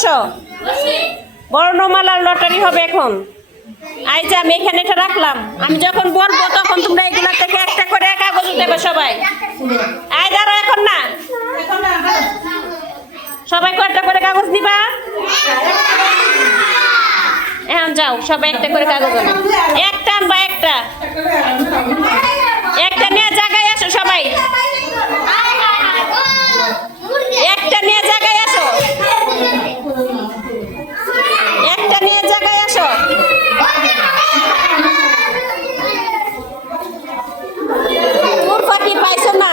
বসো। বর্ণমালার লটারি হবে এখন। এই যে আমি এখানে এটা রাখলাম, আমি যখন বলবো তখন তোমরা এগুলা থেকে একটা করে কাগজ দেবে সবাই। এই দাঁড়াও, এখন না, সবাই কয়টা করে কাগজ দিবা? এখন যাও, সবাই একটা করে কাগজ আনো। একটা আনবা, একটা একটা নিয়ে জায়গায় আসো সবাই, একটা নিয়ে জায়গায় আসো, একটা নিয়ে জায়গায় আসো। তুরফা কি পাইছো না?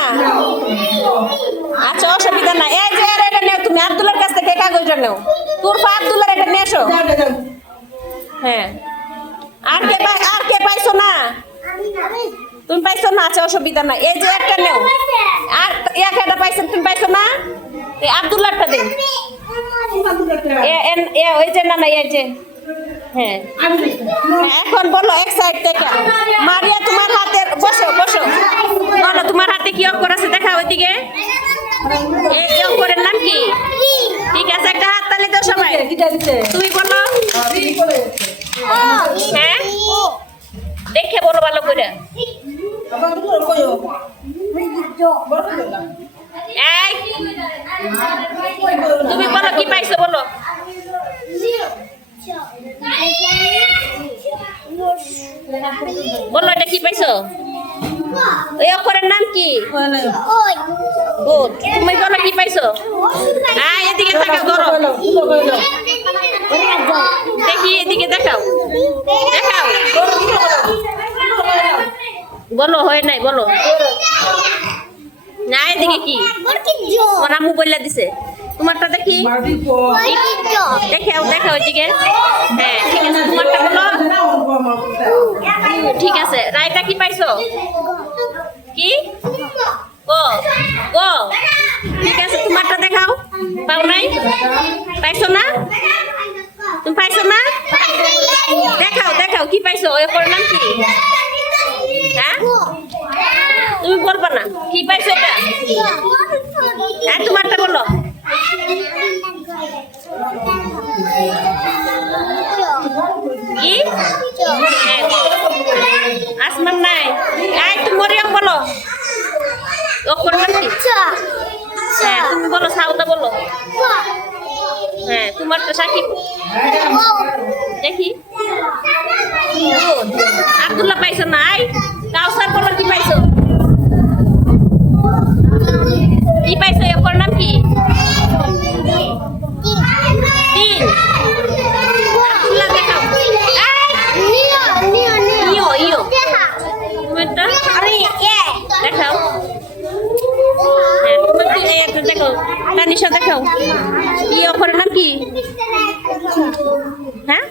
আচ্ছা, অসুবিধা না। এই যে এটা নেও, তুমি আব্দুল্লাহর কাছ থেকে কাগজটা নেও। তুরফা আব্দুল্লাহর এটা নিয়ে এসো। হ্যাঁ, আর কে পাইছো না? তুমি পাইছো না? আচ্ছা, অসুবিধা না। এই যে একটা নেও, আর একটা পাইছো, তুমি পাইছো না? এই আব্দুল্লাহটা দিন। ওই যে না, এই যে, হ্যাঁ, এখন বলো এক সাইড থেকে। মারিয়া, তোমার হাতে বসো বসো, বলো তোমার হাতে কি অক্ষর আছে দেখা ওইদিকে। এই অক্ষরের নাম কি? ঠিক আছে, একটা হাত তালি দাও সবাই। তুমি বলো। হ্যাঁ, দেখে বলো ভালো করে। এই, তুমি বলো কি পাইছো, বলো। বলো এটা কি পাইছো? এই অক্ষরের নাম কি? গুড। তুমি বলো কি পাইছো? এদিকে তাকাও, ধরো দেখি, এদিকে দেখাও, দেখাও, বলো। হয় নাই, বলো না। এদিকে কি? তোমার আম্মু বললা দিছে। তোমারটা দেখি, দেখাও, দেখাও এদিকে। হ্যাঁ, ঠিক আছে, তোমারটা বলো। ঠিক আছে, রায়টা কি পাইছো? কি গো গো? ঠিক আছে, তোমারটা দেখাও। পাও নাই? পাইছো না? তুমি পাইছো না? দেখাও, দেখাও কি পাইছো। ওই অক্ষরের নাম কি? হ্যাঁ, তুমি বলবা না কি পাইছো এটা? হ্যাঁ, তোমারটা বলো। কি? আসমান নাই। এই তুমি মরিয়ম বলো, অক্ষরের নাম কি? হ্যাঁ, তুমি বলো। সাউদা বলো। হ্যাঁ, তোমারটা সাকিব। দেখি, আব্দুল্লাহ পাইছো নাই? কাউসার বলো কি পাইছো? কি পাইছো? অক্ষরের নাম কি? তিন। আব্দুল্লাহ দেখাও। ইয়ো ইয়ো, তোমারটা দেখাও। হ্যাঁ, তোমার দেখাও। তানিশা দেখাও। কি অক্ষরের নাম কি? হ্যাঁ,